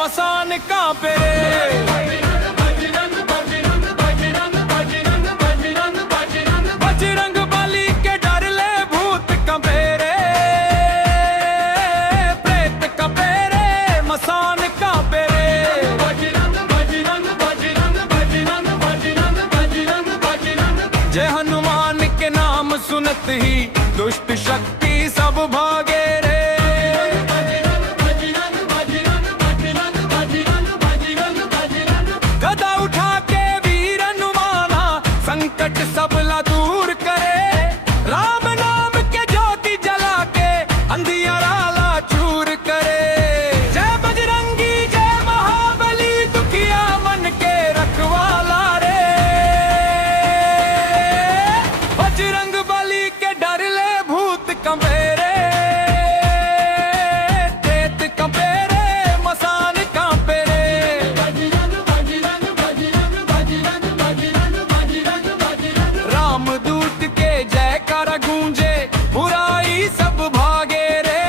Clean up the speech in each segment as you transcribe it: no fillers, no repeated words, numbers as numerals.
मसान कांपे रे। बजरंग बली के डर ले भूत कंपे रे, प्रेत कंपे रे, मसान कांपे रे। जय हनुमान के नाम सुनत ही दुष्ट शक्ति सब भागे रे। गदा उठा के वीर हनुमाना संकट सबला दूर करे। राम नाम के ज्योति जला के अंधियारा ला चूर करे। जय बजरंगी जय महाबली दुखिया मन के रखवाला रे। बजरंग बली के डर ले भूत कंपे रे, प्रेत कंपे रे, मसान कांपे रे। रामदूत के जयकारा गूंजे बुराई सब भागे रे।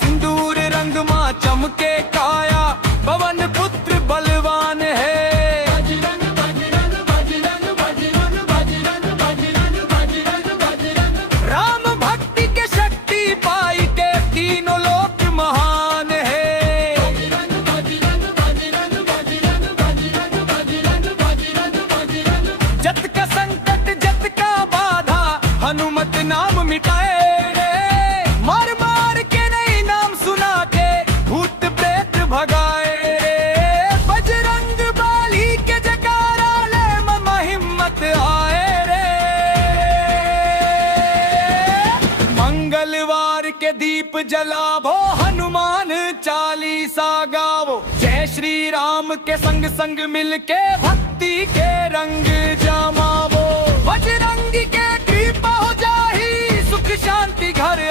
सिंदूर रंग मां चमके काया पवन पुत्र बलवान है। राम भक्ति के शक्ति पाई के तीनों लोक महान है। जत का संकट जत का बाधा हनुमत नाम मिटाए रे। मार मार के नई नाम सुना के भूत प्रेत भगाए रे। बजरंग बली के जयकारा ले ममा हिम्मत आए रे। मंगलवार के दीप जलावो हनुमान चालीसा गावो। जय श्री राम के संग संग मिल के भक्ति के रंग जमावो। बजरंगी के कृपा हो जाही सुख शांति घर